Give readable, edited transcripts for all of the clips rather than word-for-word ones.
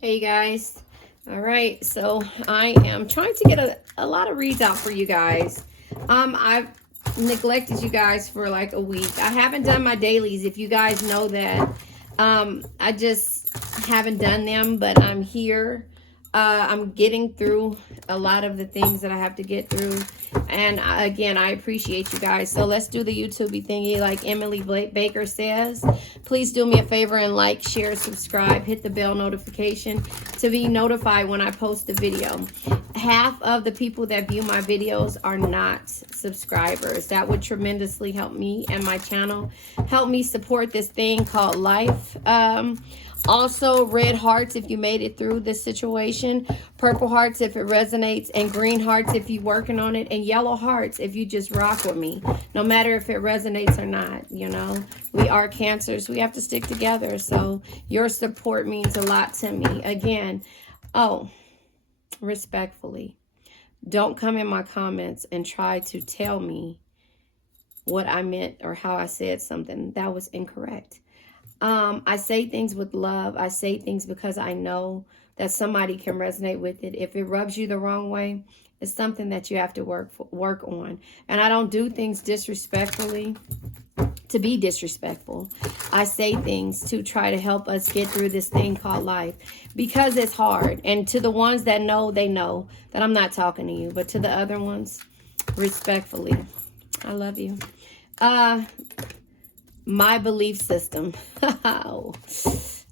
Hey you guys. All right, so I am trying to get a lot of reads out for you guys. I've neglected you guys for like a week. I haven't done my dailies, if you guys know that. I just haven't done them, but I'm here. I'm getting through a lot of the things that I have to get through. And again, I appreciate you guys. So let's do the YouTube thingy like Emily Baker says. Please do me a favor and like, share, subscribe, hit the bell notification to be notified when I post a video. Half of the people that view my videos are not subscribers. That would tremendously help me and my channel. Help me support this thing called life. Also, red hearts if you made it through this situation, purple hearts if it resonates, and green hearts if you're working on it, and yellow hearts if you just rock with me, no matter if it resonates or not. You know, we are Cancers. We have to stick together. So your support means a lot to me. Again, respectfully, don't come in my comments and try to tell me what I meant or how I said something. That was incorrect. I say things with love. I say things because I know that somebody can resonate with it. If it rubs you the wrong way, it's something that you have to work on. And I don't do things disrespectfully to be disrespectful. I say things to try to help us get through this thing called life because it's hard. And to the ones that know, they know that I'm not talking to you. But to the other ones, respectfully, I love you. My belief system,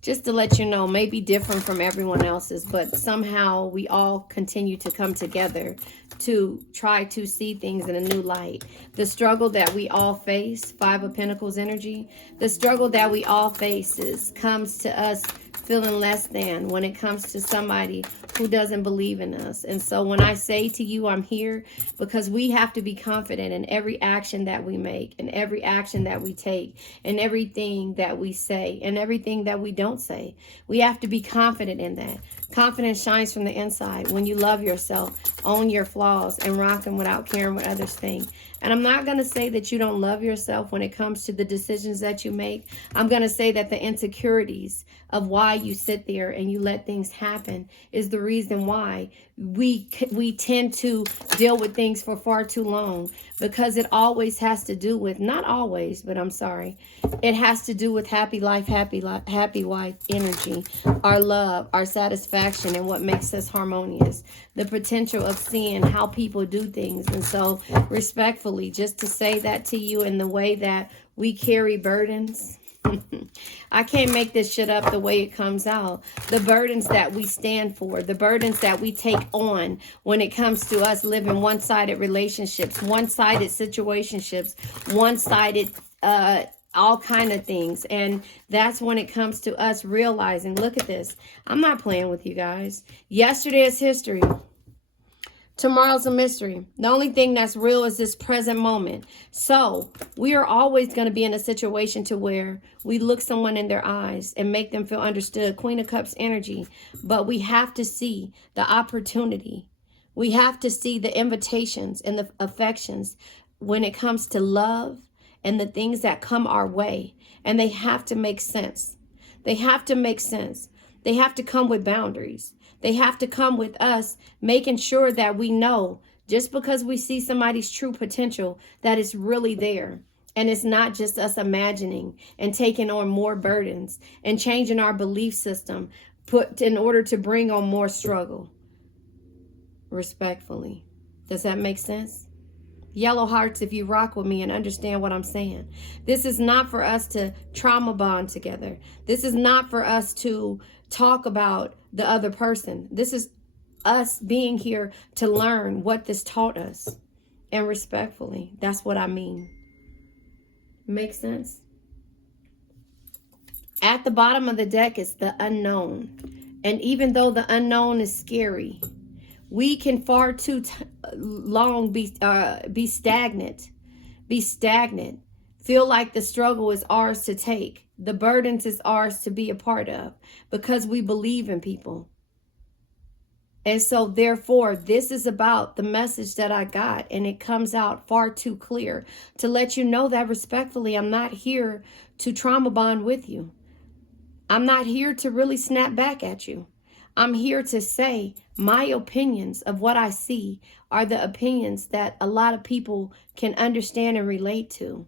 just to let you know, may be different from everyone else's, but somehow we all continue to come together to try to see things in a new light. The struggle that we all face, Five of Pentacles energy, the struggle that we all face comes to us feeling less than when it comes to somebody who doesn't believe in us. And so when I say to you, I'm here because we have to be confident in every action that we make, and every action that we take, and everything that we say, and everything that we don't say. We have to be confident in that. Confidence shines from the inside when you love yourself, own your flaws, and rock them without caring what others think. And I'm not going to say that you don't love yourself when it comes to the decisions that you make. I'm going to say that the insecurities of why you sit there and you let things happen is the reason why we tend to deal with things for far too long, because it always has to do with, not always, but I'm sorry, it has to do with happy life, happy wife energy, our love, our satisfaction, and what makes us harmonious, the potential of seeing how people do things. And so respectfully, just to say that to you in the way that we carry burdens, I can't make this shit up the way it comes out. The burdens that we stand for, the burdens that we take on when it comes to us living one-sided relationships, one-sided situationships, one-sided all kind of things. And that's when it comes to us realizing, look at this. I'm not playing with you guys. Yesterday is history. Tomorrow's a mystery. The only thing that's real is this present moment. So we are always going to be in a situation to where we look someone in their eyes and make them feel understood. Queen of Cups energy. But we have to see the opportunity. We have to see the invitations and the affections when it comes to love and the things that come our way. And they have to make sense. They have to make sense. They have to come with boundaries. They have to come with us making sure that we know, just because we see somebody's true potential, that it's really there. And it's not just us imagining and taking on more burdens and changing our belief system in order to bring on more struggle. Respectfully. Does that make sense? Yellow hearts if you rock with me and understand what I'm saying. This is not for us to trauma bond together. This is not for us to talk about the other person. This is us being here to learn what this taught us. And respectfully, that's what I mean. Makes sense? At the bottom of the deck is the unknown. And even though the unknown is scary, we can far too long be stagnant. Be stagnant. Feel like the struggle is ours to take. The burdens is ours to be a part of because we believe in people. And so therefore, this is about the message that I got, and it comes out far too clear to let you know that respectfully, I'm not here to trauma bond with you. I'm not here to really snap back at you. I'm here to say my opinions of what I see are the opinions that a lot of people can understand and relate to.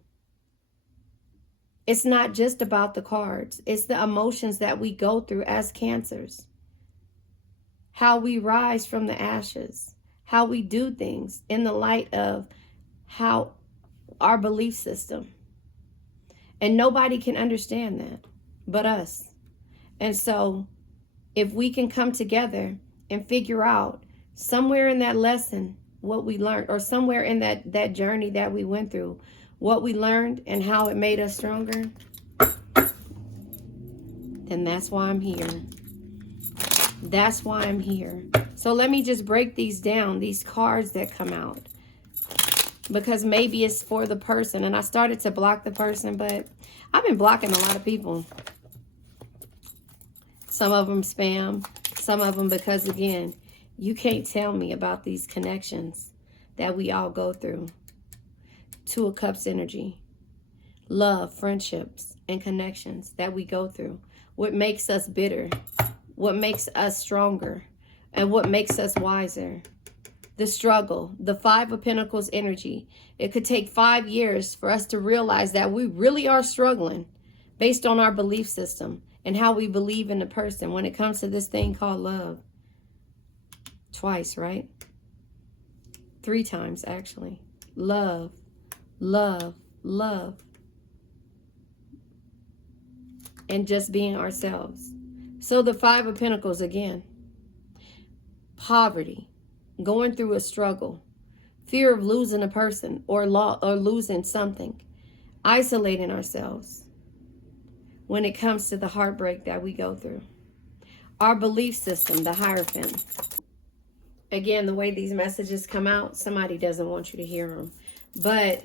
It's not just about the cards. It's the emotions that we go through as Cancers. How we rise from the ashes. How we do things in the light of how our belief system. And nobody can understand that but us. And so if we can come together and figure out somewhere in that lesson what we learned, or somewhere in that journey that we went through, what we learned and how it made us stronger, then that's why I'm here. That's why I'm here. So let me just break these down, these cards that come out, because maybe it's for the person. And I started to block the person, but I've been blocking a lot of people. Some of them spam, some of them because, again, you can't tell me about these connections that we all go through. Two of Cups energy. Love, friendships, and connections that we go through. What makes us bitter, what makes us stronger, and what makes us wiser. The struggle, the Five of Pentacles energy. It could take 5 years for us to realize that we really are struggling based on our belief system and how we believe in the person when it comes to this thing called love. Twice, right? 3 times, actually. Love, love, love. And just being ourselves. So the Five of Pentacles again. Poverty. Going through a struggle. Fear of losing a person or losing something. Isolating ourselves when it comes to the heartbreak that we go through. Our belief system, the Hierophant. Again, the way these messages come out, somebody doesn't want you to hear them. But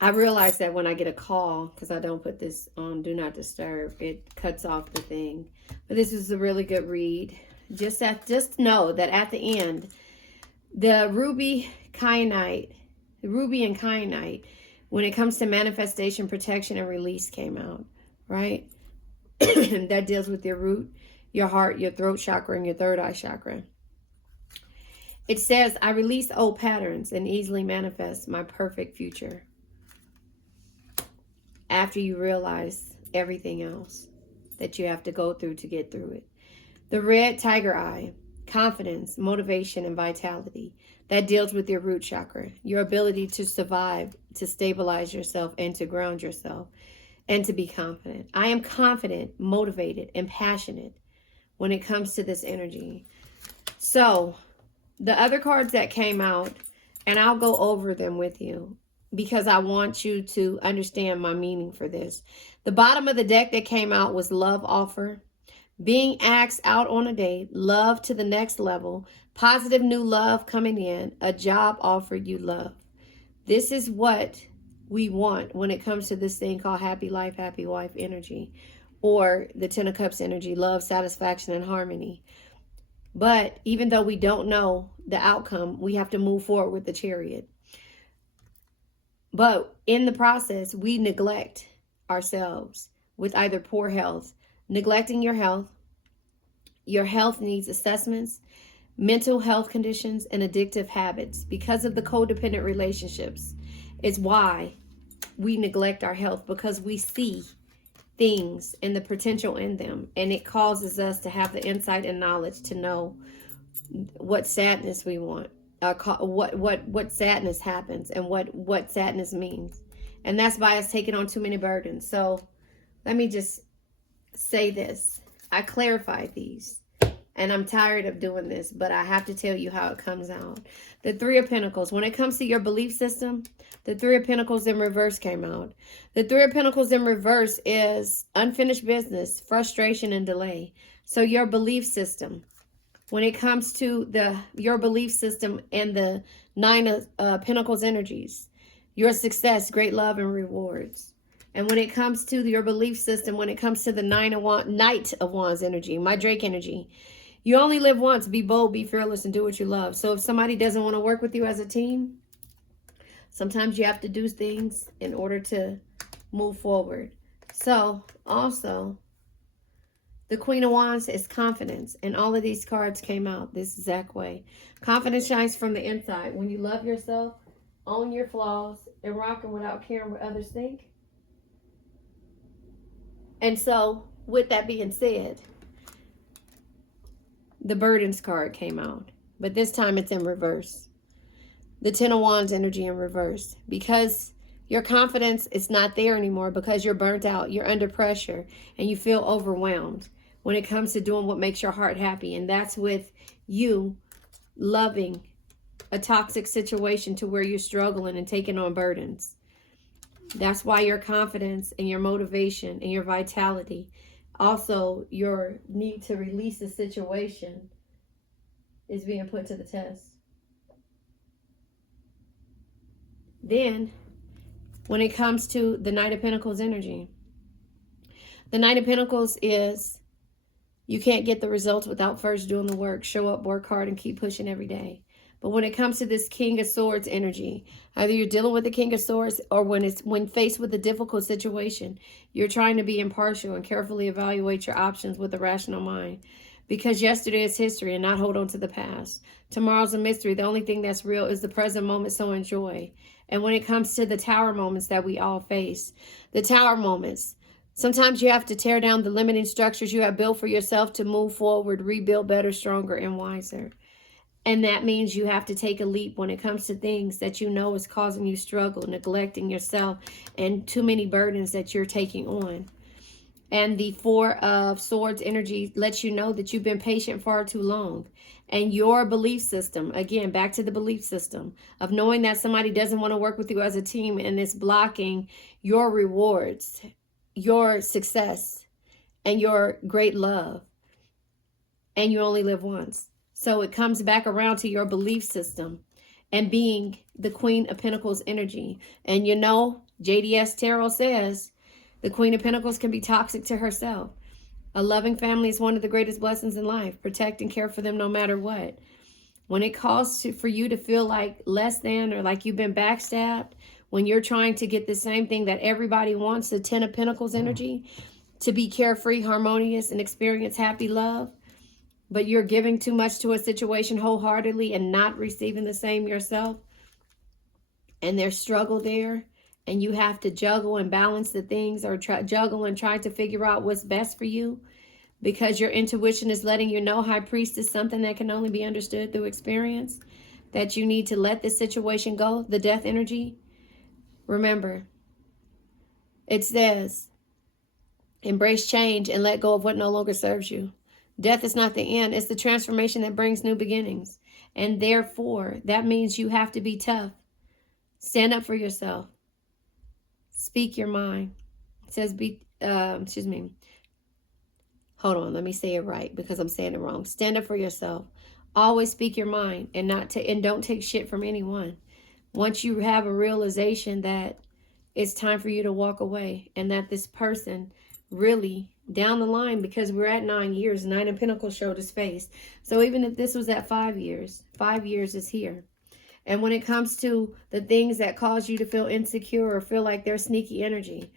I realize that when I get a call, because I don't put this on Do Not Disturb, it cuts off the thing. But this is a really good read. Just know that at the end, the ruby and kyanite, when it comes to manifestation, protection, and release came out, right? That deals with your root, your heart, your throat chakra, and your third eye chakra. It says, I release old patterns and easily manifest my perfect future. After you realize everything else that you have to go through to get through it. The red tiger eye, confidence, motivation, and vitality. That deals with your root chakra, your ability to survive, to stabilize yourself, and to ground yourself, and to be confident. I am confident, motivated, and passionate when it comes to this energy. So the other cards that came out, and I'll go over them with you because I want you to understand my meaning for this. The bottom of the deck that came out was love offer. Being asked out on a date, love to the next level, positive new love coming in, a job offer you love. This is what we want when it comes to this thing called happy life, happy wife energy, or the Ten of Cups energy, love, satisfaction, and harmony. But even though we don't know the outcome, we have to move forward with the Chariot. But in the process, we neglect ourselves with either poor health, neglecting your health needs assessments, mental health conditions, and addictive habits because of the codependent relationships. It's why we neglect our health, because we see things and the potential in them, and it causes us to have the insight and knowledge to know what sadness we want, what sadness happens, and what sadness means. And that's by us taking on too many burdens. So let me just say this. I clarified these, and I'm tired of doing this, but I have to tell you how it comes out. The Three of Pentacles, when it comes to your belief system, the Three of Pentacles in reverse came out. The Three of Pentacles in reverse is unfinished business, frustration, and delay. So your belief system, when it comes to your belief system and the Nine of Pentacles energies, your success, great love, and rewards. And when it comes to your belief system, when it comes to the Knight of Wands energy, my Drake energy, you only live once. Be bold, be fearless, and do what you love. So if somebody doesn't want to work with you as a team, sometimes you have to do things in order to move forward. So also, The Queen of Wands is confidence. And all of these cards came out this exact way. Confidence shines from the inside. When you love yourself, own your flaws, and rocking without caring what others think. And so, with that being said, the burdens card came out. But this time it's in reverse. The Ten of Wands energy in reverse. Because your confidence is not there anymore, because you're burnt out, you're under pressure, and you feel overwhelmed when it comes to doing what makes your heart happy. And that's with you loving a toxic situation to where you're struggling and taking on burdens. That's why your confidence and your motivation and your vitality, also your need to release the situation, is being put to the test. Then, when it comes to the Knight of Pentacles energy, the Knight of Pentacles is you can't get the results without first doing the work. Show up, work hard, and keep pushing every day. But when it comes to this King of Swords energy, either you're dealing with the King of Swords, or when faced with a difficult situation, you're trying to be impartial and carefully evaluate your options with a rational mind. Because yesterday is history, and not hold on to the past. Tomorrow's a mystery. The only thing that's real is the present moment, so enjoy. And when it comes to the tower moments that we all face, the tower moments, sometimes you have to tear down the limiting structures you have built for yourself to move forward, rebuild better, stronger, and wiser. And that means you have to take a leap when it comes to things that you know is causing you struggle, neglecting yourself, and too many burdens that you're taking on. And the Four of Swords energy lets you know that you've been patient far too long. And your belief system, again, back to the belief system of knowing that somebody doesn't want to work with you as a team and it's blocking your rewards, your success, and your great love. And you only live once. So it comes back around to your belief system and being the Queen of Pentacles energy. And you know, JDS Tarot says the Queen of Pentacles can be toxic to herself. A loving family is one of the greatest blessings in life. Protect and care for them no matter what. When it calls for you to feel like less than, or like you've been backstabbed, when you're trying to get the same thing that everybody wants, the Ten of Pentacles energy, to be carefree, harmonious, and experience happy love, but you're giving too much to a situation wholeheartedly and not receiving the same yourself, and there's struggle there, and you have to juggle and balance the things, or juggle and try to figure out what's best for you, because your intuition is letting you know, High Priest, is something that can only be understood through experience, that you need to let this situation go, the death energy. Remember, it says, embrace change and let go of what no longer serves you. Death is not the end. It's the transformation that brings new beginnings. And therefore, that means you have to be tough. Stand up for yourself. Speak your mind. It says, hold on, let me say it right because I'm saying it wrong. Stand up for yourself. Always speak your mind, and don't take shit from anyone. Once you have a realization that it's time for you to walk away, and that this person really down the line, because we're at 9 years, Nine of Pentacles showed his face. So even if this was at 5 years, 5 years is here. And when it comes to the things that cause you to feel insecure or feel like they're sneaky energy,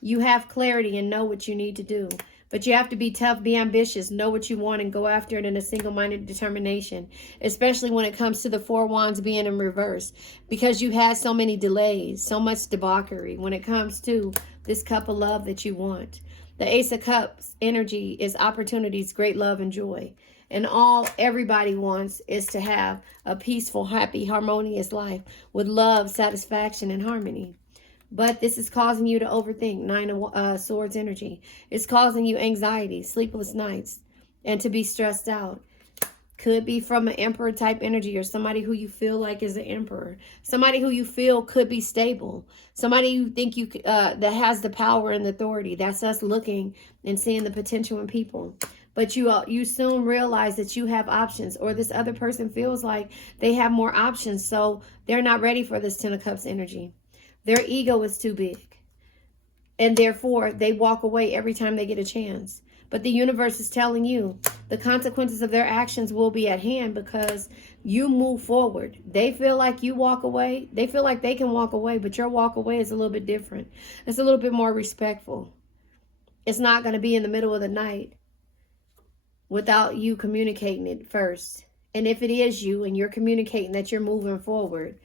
you have clarity and know what you need to do. But you have to be tough, be ambitious, know what you want, and go after it in a single-minded determination, especially when it comes to the Four Wands being in reverse, because you had so many delays, so much debauchery when it comes to this cup of love that you want. The Ace of Cups energy is opportunities, great love, and joy. And all everybody wants is to have a peaceful, happy, harmonious life with love, satisfaction, and harmony. But this is causing you to overthink. Nine of Swords energy. It's causing you anxiety, sleepless nights, and to be stressed out. Could be from an Emperor type energy, or somebody who you feel like is an Emperor. Somebody who you feel could be stable. Somebody you think that has the power and the authority. That's us looking and seeing the potential in people. But you soon realize that you have options, or this other person feels like they have more options, so they're not ready for this Ten of Cups energy. Their ego is too big, and therefore they walk away every time they get a chance. But the universe is telling you the consequences of their actions will be at hand, because you move forward. They feel like you walk away. They feel like they can walk away, but your walk away is a little bit different. It's a little bit more respectful. It's not going to be in the middle of the night without you communicating it first. And if it is you and you're communicating that you're moving forward,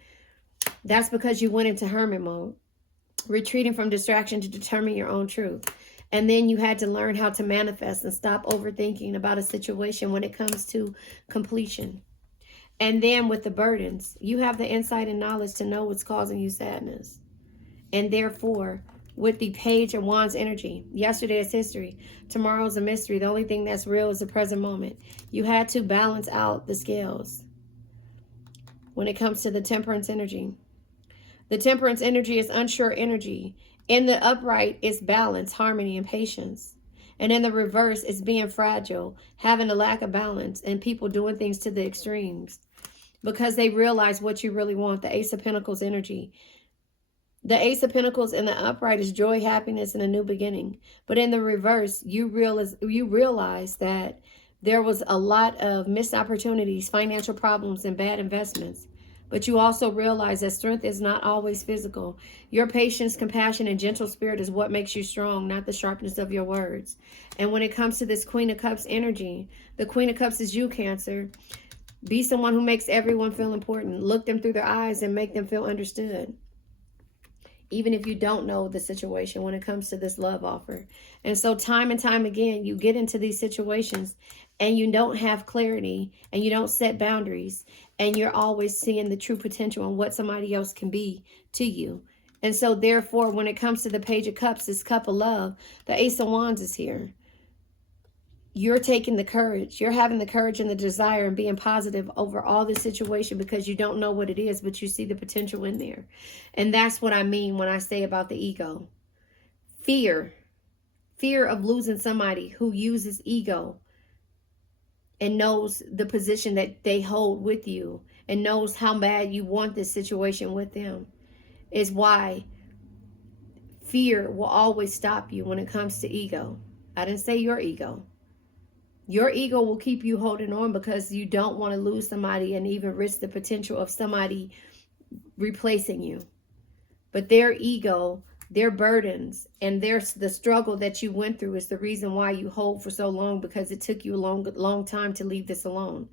that's because you went into hermit mode, retreating from distraction to determine your own truth. And then you had to learn how to manifest and stop overthinking about a situation when it comes to completion. And then with the burdens, you have the insight and knowledge to know what's causing you sadness. And therefore, with the Page of Wands energy, yesterday is history, tomorrow's a mystery. The only thing that's real is the present moment. You had to balance out the scales when it comes to the Temperance energy. The Temperance energy is unsure energy. In the upright, it's balance, harmony, and patience. And in the reverse, it's being fragile, having a lack of balance, and people doing things to the extremes because they realize what you really want. The Ace of Pentacles energy. The Ace of Pentacles in the upright is joy, happiness, and a new beginning. But in the reverse, you realize that there was a lot of missed opportunities, financial problems, and bad investments. But you also realize that strength is not always physical. Your patience, compassion, and gentle spirit is what makes you strong, not the sharpness of your words. And when it comes to this Queen of Cups energy, the Queen of Cups is you, Cancer. Be someone who makes everyone feel important. Look them through their eyes and make them feel understood. Even if you don't know the situation when it comes to this love offer. And so time and time again, you get into these situations and you don't have clarity and you don't set boundaries and you're always seeing the true potential and what somebody else can be to you. And so therefore, when it comes to the Page of Cups, this cup of love, the Ace of Wands is here. You're taking the courage. You're having the courage and the desire and being positive over all the situation because you don't know what it is, but you see the potential in there. And that's what I mean when I say about the ego. Fear. Fear of losing somebody who uses ego and knows the position that they hold with you and knows how bad you want this situation with them is why fear will always stop you when it comes to ego. I didn't say your ego. Your ego will keep you holding on because you don't want to lose somebody and even risk the potential of somebody replacing you. But their ego, their burdens, and the struggle that you went through is the reason why you hold for so long, because it took you a long time to leave this alone.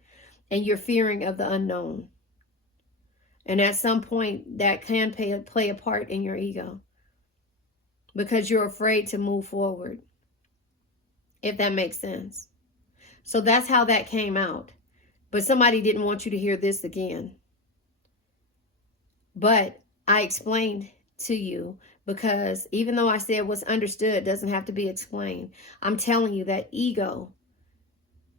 And you're fearing of the unknown. And at some point, that can play a part in your ego because you're afraid to move forward, if that makes sense. So that's how that came out. But somebody didn't want you to hear this again. But I explained to you because even though I said what's understood doesn't have to be explained, I'm telling you that ego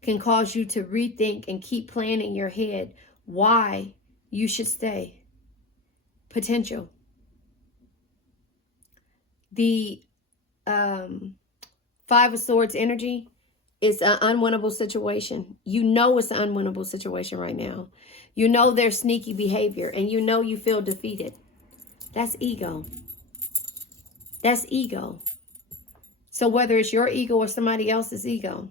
can cause you to rethink and keep playing in your head why you should stay. Potential. The Five of Swords energy. It's an unwinnable situation. You know it's an unwinnable situation right now. You know there's sneaky behavior and you know you feel defeated. That's ego. That's ego. So whether it's your ego or somebody else's ego,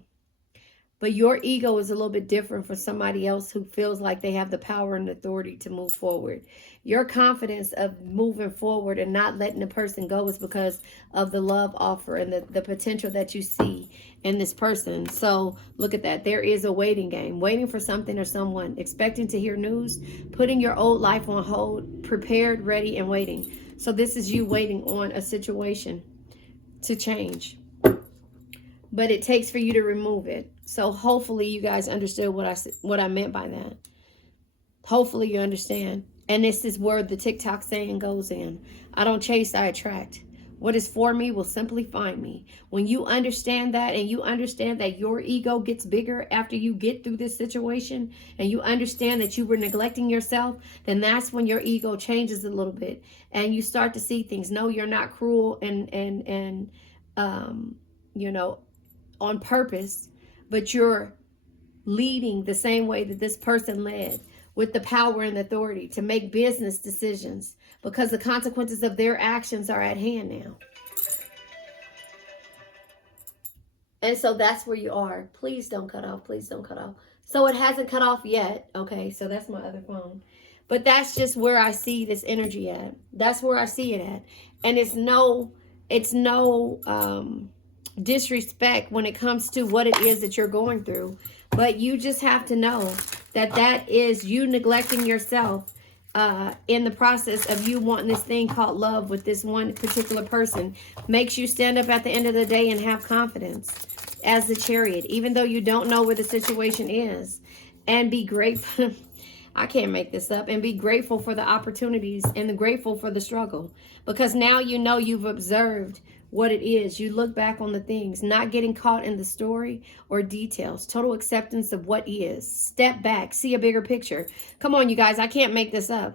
but your ego is a little bit different from somebody else who feels like they have the power and authority to move forward. Your confidence of moving forward and not letting the person go is because of the love offer and the potential that you see in this person. So look at that. There is a waiting game, waiting for something or someone, expecting to hear news, putting your old life on hold, prepared, ready, and waiting. So this is you waiting on a situation to change. But it takes for you to remove it. So hopefully you guys understood what I meant by that. Hopefully you understand. And this is where the TikTok saying goes in. I don't chase, I attract. What is for me will simply find me. When you understand that and you understand that your ego gets bigger after you get through this situation and you understand that you were neglecting yourself, then that's when your ego changes a little bit and you start to see things. No, you're not cruel and you know, on purpose, but you're leading the same way that this person led, with the power and authority to make business decisions because the consequences of their actions are at hand now. And so that's where you are. Please don't cut off. Please don't cut off. So it hasn't cut off yet. Okay, so that's my other phone. But that's just where I see this energy at. That's where I see it at. And it's no disrespect when it comes to what it is that you're going through. But you just have to know that that is you neglecting yourself in the process of you wanting this thing called love with this one particular person. Makes you stand up at the end of the day and have confidence as the Chariot, even though you don't know where the situation is. And be grateful. I can't make this up. And be grateful for the opportunities and grateful for the struggle. Because now you know you've observed what it is. You look back on the things, not getting caught in the story or details. Total acceptance of what is. Step back, see a bigger picture. Come on, you guys, I can't make this up.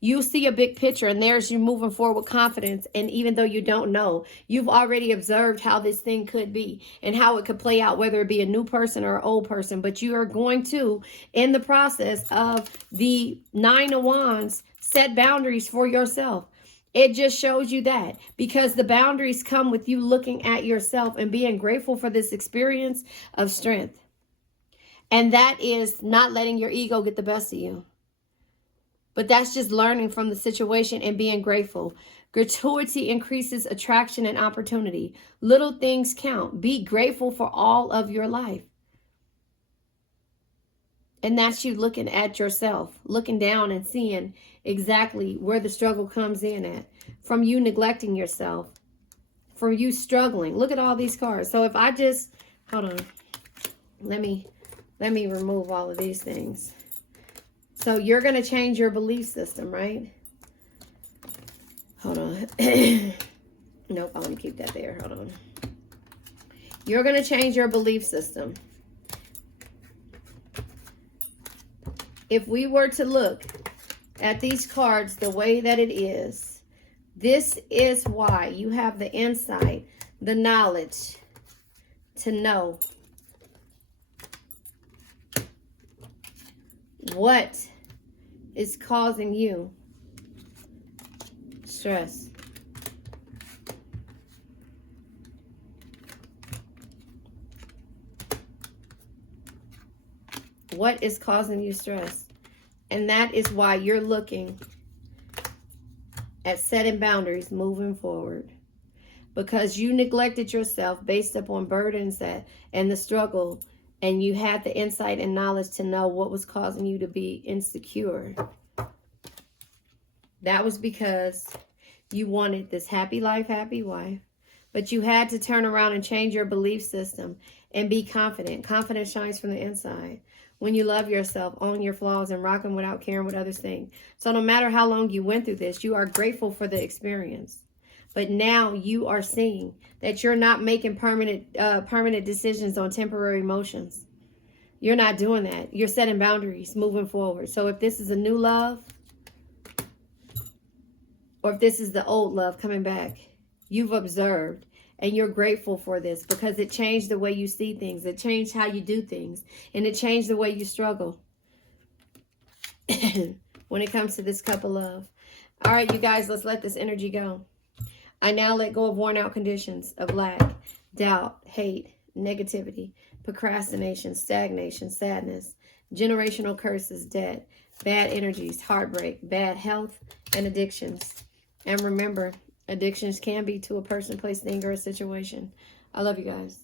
You see a big picture, and there's you moving forward with confidence. And even though you don't know, you've already observed how this thing could be and how it could play out, whether it be a new person or an old person. But you are going to, in the process of the 9 of Wands, set boundaries for yourself. It just shows you that, because the boundaries come with you looking at yourself and being grateful for this experience of strength. And that is not letting your ego get the best of you. But that's just learning from the situation and being grateful. Gratuity increases attraction and opportunity. Little things count. Be grateful for all of your life. And that's you looking at yourself, looking down and seeing exactly where the struggle comes in at. From you neglecting yourself, from you struggling. Look at all these cards. So if I just, hold on, let me remove all of these things. So you're going to change your belief system, right? Hold on. Nope, I want to keep that there. Hold on. You're going to change your belief system. If we were to look at these cards the way that it is, this is why you have the insight, the knowledge to know what is causing you stress. What is causing you stress? And that is why you're looking at setting boundaries moving forward. Because you neglected yourself based upon burdens and the struggle. And you had the insight and knowledge to know what was causing you to be insecure. That was because you wanted this happy life, happy wife. But you had to turn around and change your belief system and be confident. Confidence shines from the inside. When you love yourself, own your flaws, and rock them without caring what others think. So no matter how long you went through this, you are grateful for the experience. But now you are seeing that you're not making permanent decisions on temporary emotions. You're not doing that. You're setting boundaries moving forward. So if this is a new love, or if this is the old love coming back, you've observed and you're grateful for this because it changed the way you see things. It changed how you do things. And it changed the way you struggle when it comes to this cup of love. All right, you guys, let's let this energy go. I now let go of worn out conditions of lack, doubt, hate, negativity, procrastination, stagnation, sadness, generational curses, debt, bad energies, heartbreak, bad health, and addictions. And remember, addictions can be to a person, place, thing, or a situation. I love you guys.